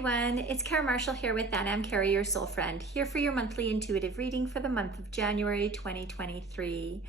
everyone, it's Kara Marshall here with Anna. I'm Kara, your soul friend, here for your monthly intuitive reading for the month of January 2023.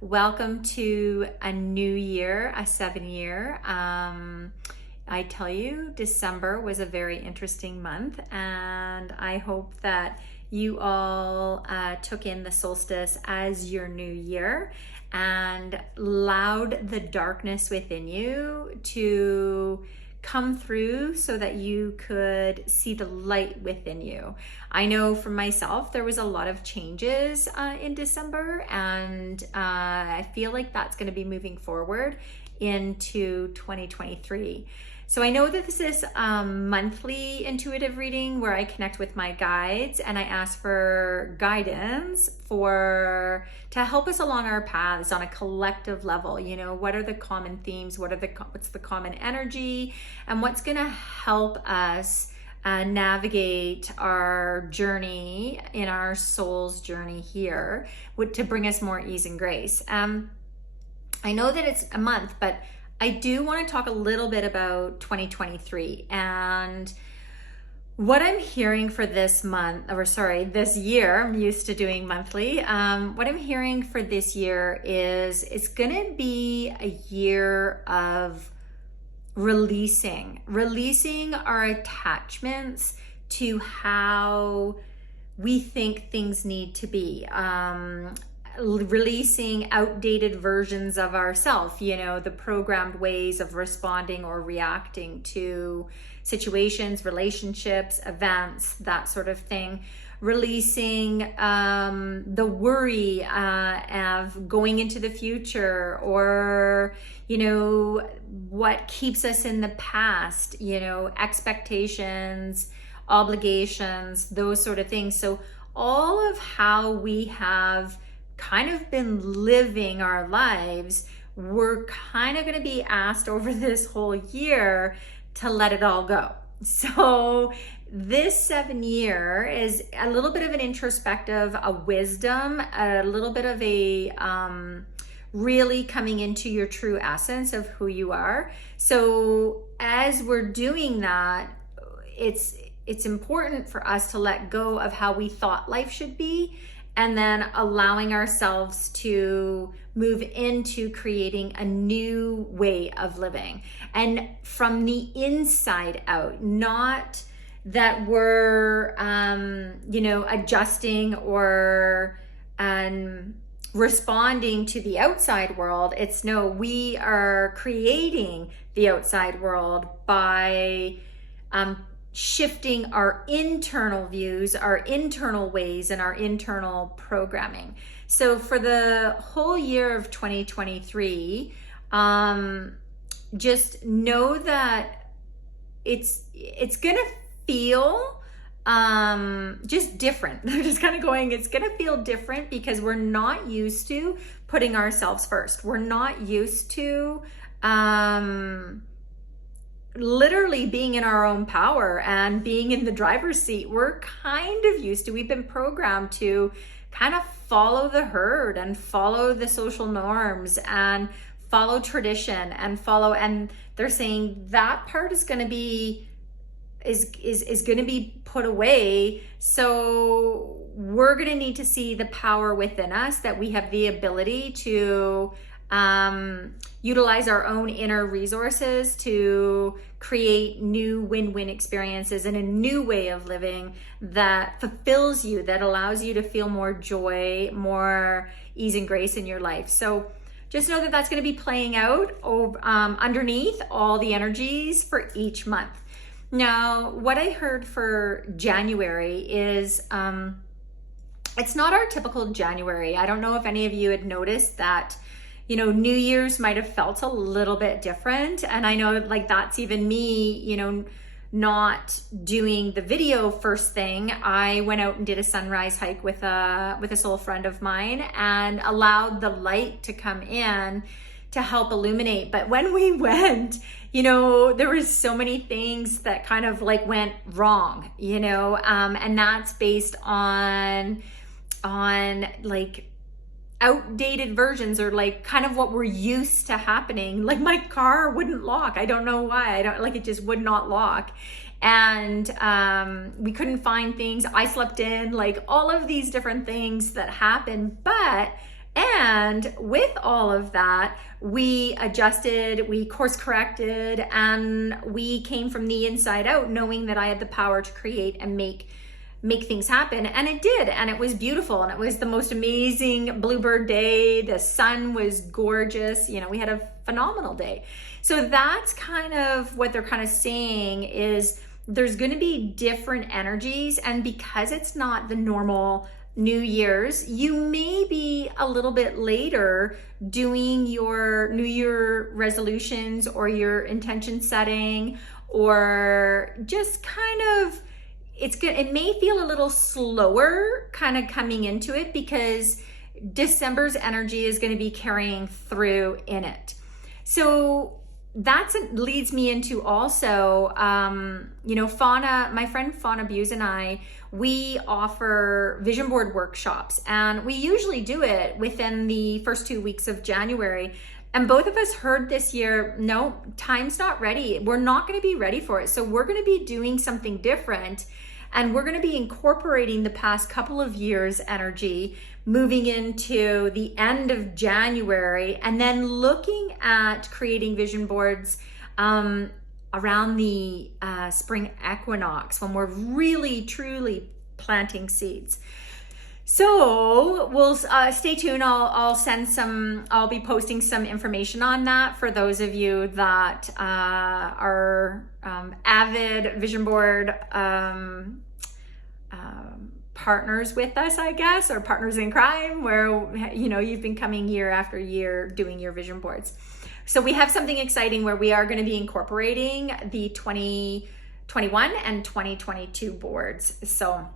Welcome to a new year, a 7-year. I tell you, December was a very interesting month, and I hope that you all took in the solstice as your new year and allowed the darkness within you to come through so that you could see the light within you. I know for myself, there was a lot of changes in December, and I feel like that's going to be moving forward into 2023. So I know that this is monthly intuitive reading where I connect with my guides and I ask for guidance to help us along our paths on a collective level. You know, what are the common themes? What's the common energy? And what's going to help us navigate our journey in our soul's journey here to bring us more ease and grace. I know that it's a month, but I do want to talk a little bit about 2023 and what I'm hearing for this year. I'm used to doing monthly. What I'm hearing for this year is it's going to be a year of releasing our attachments to how we think things need to be. Releasing outdated versions of ourselves, you know, the programmed ways of responding or reacting to situations, relationships, events, that sort of thing. Releasing the worry of going into the future, or, you know, what keeps us in the past, you know, expectations, obligations, those sort of things. So all of how we have kind of been living our lives, we're kind of going to be asked over this whole year to let it all go. So this 7 year is a little bit of an introspective, a wisdom, a little bit of a really coming into your true essence of who you are. So as we're doing that, it's important for us to let go of how we thought life should be, and then allowing ourselves to move into creating a new way of living. And from the inside out, not that we're, adjusting or responding to the outside world. It's no, we are creating the outside world by shifting our internal views, our internal ways, and our internal programming. So for the whole year of 2023, just know that it's gonna feel just different. They're just kind of going, it's gonna feel different because we're not used to putting ourselves first. We're not used to literally being in our own power and being in the driver's seat. We're kind of used to, we've been programmed to kind of follow the herd and follow the social norms and follow tradition and they're saying that part is going to be going to be put away. So we're going to need to see the power within us, that we have the ability to utilize our own inner resources to create new win-win experiences and a new way of living that fulfills you, that allows you to feel more joy, more ease and grace in your life. So just know that that's going to be playing out underneath all the energies for each month. Now, what I heard for January is it's not our typical January. I don't know if any of you had noticed that, you know, New Year's might have felt a little bit different. And I know, like, that's even me, you know, not doing the video first thing. I went out and did a sunrise hike with a soul friend of mine and allowed the light to come in to help illuminate. But when we went, you know, there was so many things that kind of like went wrong, you know, and that's based on like outdated versions, or like kind of what we're used to happening. Like my car wouldn't lock. I don't know why. It just would not lock. and we couldn't find things. I slept in, like all of these different things that happened. And with all of that, we adjusted, we course corrected, and we came from the inside out knowing that I had the power to create and make things happen. And it did, and it was beautiful, and it was the most amazing bluebird day. The sun was gorgeous. You know, we had a phenomenal day. So that's kind of what they're kind of saying, is there's going to be different energies, and because it's not the normal New Year's, you may be a little bit later doing your New Year resolutions or your intention setting, or just kind of, it may feel a little slower kind of coming into it, because December's energy is going to be carrying through in it. So leads me into also, you know, my friend Fauna Buse and I, we offer vision board workshops, and we usually do it within the first 2 weeks of January. And both of us heard this year, no, time's not ready. We're not going to be ready for it. So we're going to be doing something different, and we're going to be incorporating the past couple of years' energy, moving into the end of January, and then looking at creating vision boards around the spring equinox, when we're really truly planting seeds. So we'll stay tuned. I'll be posting some information on that for those of you that are avid vision board partners with us, I guess, or partners in crime, where, you know, you've been coming year after year doing your vision boards. So we have something exciting where we are going to be incorporating the 2021 and 2022 boards. So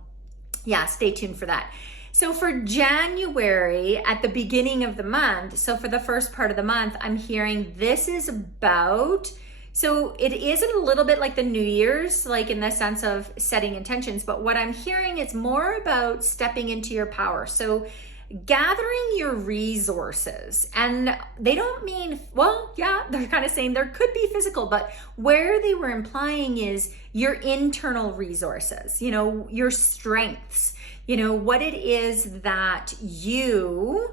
yeah, stay tuned for that. So for January, at the beginning of the month, so for the first part of the month, I'm hearing this is about, so it is a little bit like the New Year's, like in the sense of setting intentions, but what I'm hearing is more about stepping into your power. So gathering your resources, and they don't mean, well, yeah, they're kind of saying there could be physical, but where they were implying is your internal resources, you know, your strengths, you know, what it is that you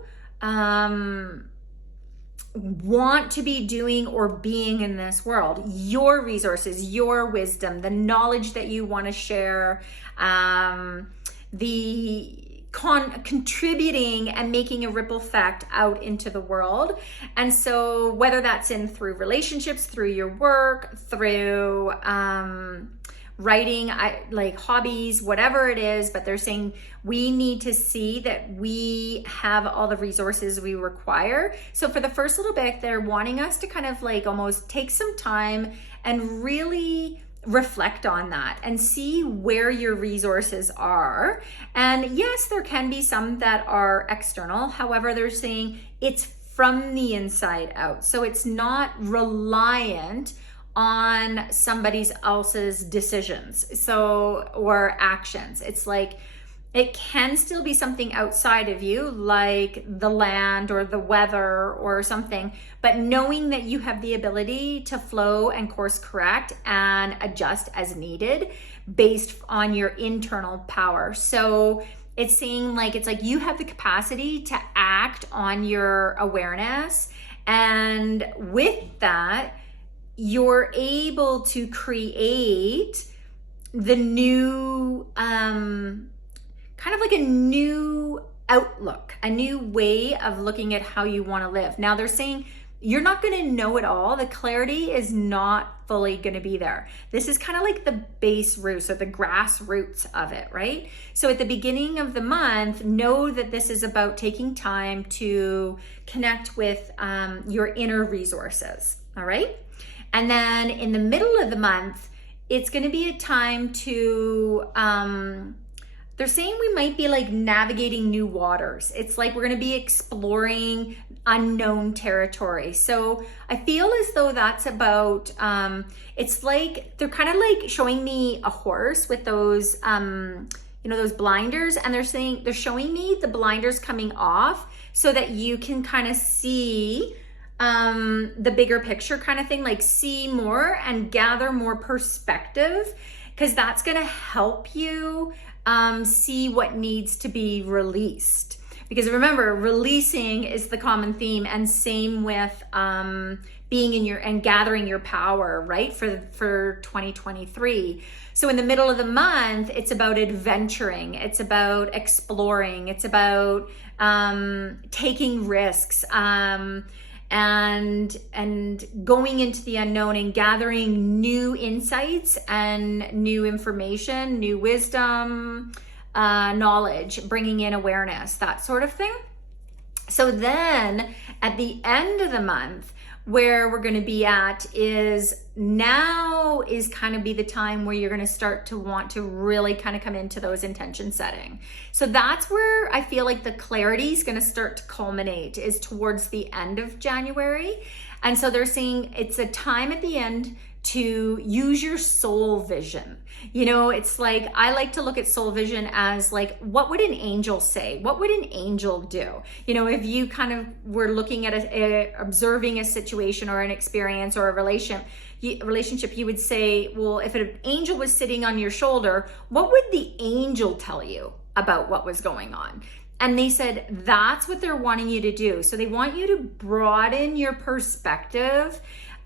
want to be doing or being in this world, your resources, your wisdom, the knowledge that you want to share, contributing and making a ripple effect out into the world. And so whether that's through relationships, through your work, through writing, like hobbies, whatever it is, but they're saying we need to see that we have all the resources we require. So for the first little bit, they're wanting us to kind of like almost take some time and really reflect on that and see where your resources are. And yes, there can be some that are external. However, they're saying it's from the inside out. So it's not reliant on somebody else's decisions, or actions. It's like, it can still be something outside of you, like the land or the weather or something, but knowing that you have the ability to flow and course correct and adjust as needed based on your internal power. So it's saying like, it's like you have the capacity to act on your awareness, and with that, you're able to create the new, kind of like a new outlook, a new way of looking at how you want to live. Now they're saying you're not going to know it all. The clarity is not fully going to be there. This is kind of like the base roots or the grassroots of it, right? So at the beginning of the month, know that this is about taking time to connect with your inner resources, all right? And then in the middle of the month, it's going to be a time to, they're saying we might be like navigating new waters. It's like we're going to be exploring unknown territory. So I feel as though that's about, it's like, they're kind of like showing me a horse with those, you know, those blinders. And they're showing me the blinders coming off so that you can kind of see the bigger picture kind of thing, like see more and gather more perspective. because that's going to help you see what needs to be released. Because remember, releasing is the common theme, and same with being in your and gathering your power, right? For 2023. So in the middle of the month, it's about adventuring, it's about exploring, it's about taking risks, and going into the unknown and gathering new insights and new information, new wisdom, knowledge, bringing in awareness, that sort of thing. So then at the end of the month, where we're going to be at is now is kind of be the time where you're going to start to want to really kind of come into those intention setting. So that's where I feel like the clarity is going to start to culminate, is towards the end of January. And so they're saying it's a time at the end to use your soul vision. You know, it's like, I like to look at soul vision as like, what would an angel say? What would an angel do? You know, if you kind of were looking at observing a situation or an experience or a relationship, you would say, well, if an angel was sitting on your shoulder, what would the angel tell you about what was going on? And they said that's what they're wanting you to do. So they want you to broaden your perspective,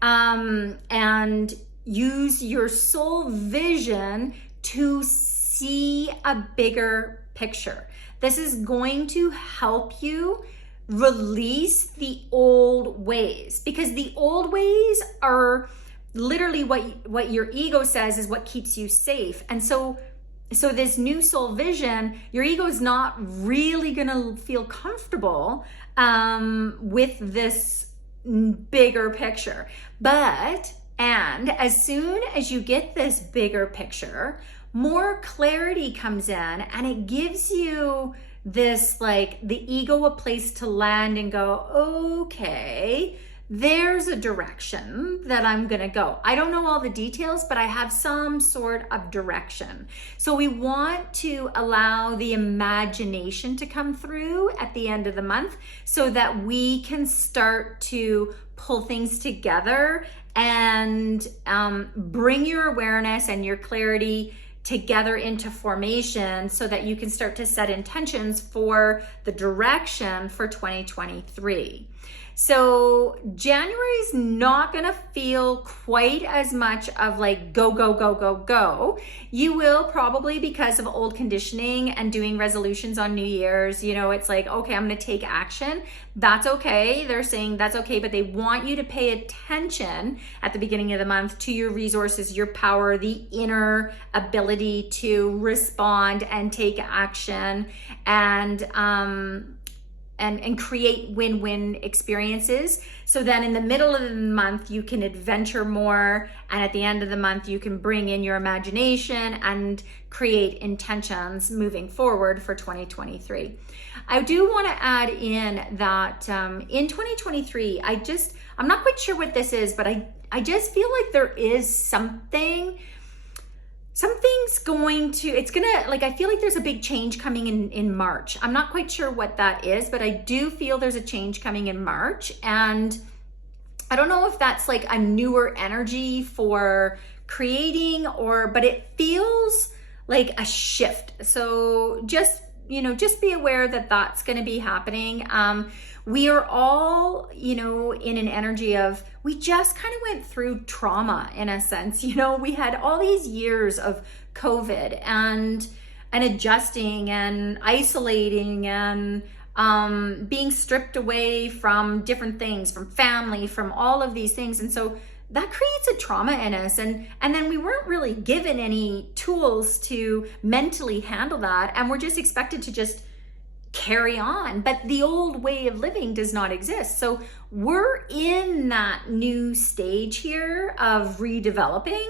and use your soul vision to see a bigger picture. This is going to help you release the old ways, because the old ways are literally what your ego says is what keeps you safe. And so this new soul vision, your ego is not really gonna feel comfortable with this bigger picture. And as soon as you get this bigger picture, more clarity comes in, and it gives you this, like, the ego a place to land and go, okay, there's a direction that I'm gonna go. I don't know all the details, but I have some sort of direction. So we want to allow the imagination to come through at the end of the month so that we can start to pull things together and bring your awareness and your clarity together into formation so that you can start to set intentions for the direction for 2023. So January is not going to feel quite as much of like go, go, go, go, go. You will probably, because of old conditioning and doing resolutions on New Year's, you know, it's like, okay, I'm going to take action. That's okay. They're saying that's okay, but they want you to pay attention at the beginning of the month to your resources, your power, the inner ability to respond and take action and create win-win experiences. So then in the middle of the month, you can adventure more. And at the end of the month, you can bring in your imagination and create intentions moving forward for 2023. I do want to add in that in 2023, I'm not quite sure what this is, but I just feel like there is something's going to, it's gonna, like, I feel like there's a big change coming in March. I'm not quite sure what that is, but I do feel there's a change coming in March. And I don't know if that's like a newer energy for creating but it feels like a shift. So just be aware that that's going to be happening. We are all, in an energy of, we just kind of went through trauma in a sense. We had all these years of COVID and adjusting and isolating and being stripped away from different things, from family, from all of these things. And so that creates a trauma in us. And then we weren't really given any tools to mentally handle that. And we're just expected to just carry on, but the old way of living does not exist. So we're in that new stage here of redeveloping.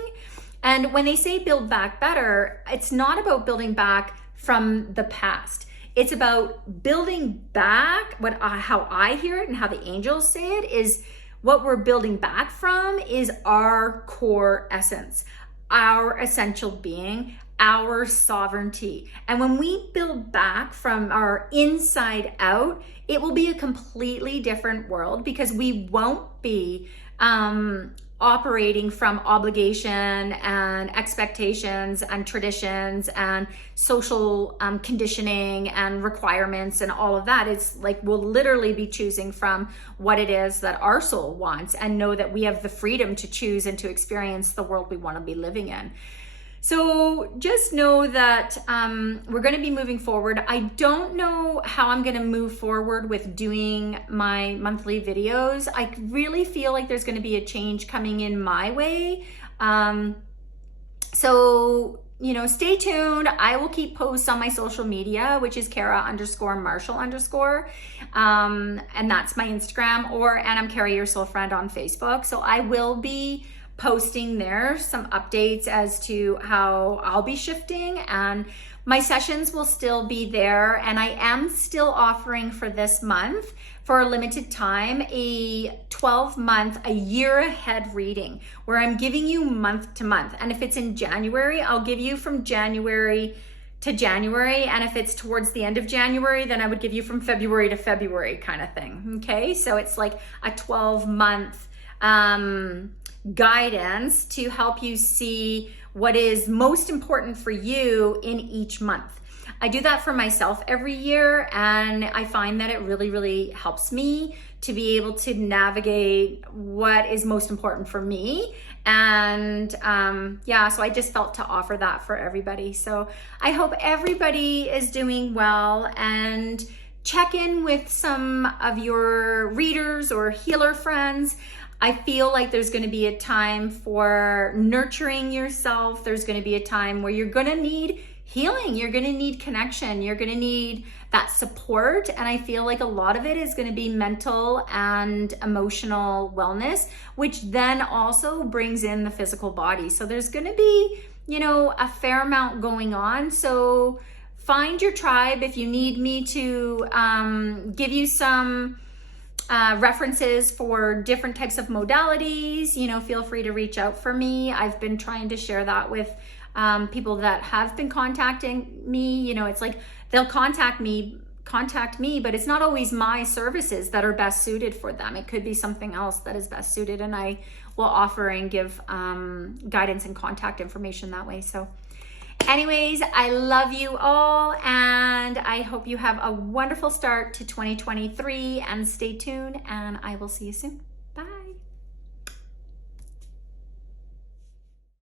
And when they say build back better, it's not about building back from the past. It's about building back. How I hear it and how the angels say it is, what we're building back from is our core essence, our essential being, our sovereignty. And when we build back from our inside out, it will be a completely different world, because we won't be operating from obligation and expectations and traditions and social conditioning and requirements and all of that. It's like we'll literally be choosing from what it is that our soul wants, and know that we have the freedom to choose and to experience the world we want to be living in. So just know that we're going to be moving forward. I don't know how I'm going to move forward with doing my monthly videos. I really feel like there's going to be a change coming in my way. So, you know, stay tuned. I will keep posts on my social media, which is Kara_Marshall_. And that's my Instagram, and I'm Kara, your soul friend on Facebook. So I will be posting there some updates as to how I'll be shifting, and my sessions will still be there. And I am still offering for this month, for a limited time, a 12-month, a year ahead reading, where I'm giving you month to month. And if it's in January, I'll give you from January to January. And if it's towards the end of January, then I would give you from February to February kind of thing. Okay, so it's like a 12-month guidance to help you see what is most important for you in each month. I do that for myself every year, and I find that it really, really helps me to be able to navigate what is most important for me. And yeah, so I just felt to offer that for everybody. So I hope everybody is doing well, and check in with some of your readers or healer friends. I feel like there's going to be a time for nurturing yourself. There's going to be a time where you're going to need healing. You're going to need connection. You're going to need that support. And I feel like a lot of it is going to be mental and emotional wellness, which then also brings in the physical body. So there's going to be, you know, a fair amount going on. So find your tribe. If you need me to give you some references for different types of modalities, you know, feel free to reach out for me. I've been trying to share that with people that have been contacting me. You know, it's like they'll contact me, but it's not always my services that are best suited for them. It could be something else that is best suited, and I will offer and give guidance and contact information that way. So anyways, I love you all, and I hope you have a wonderful start to 2023, and stay tuned, and I will see you soon.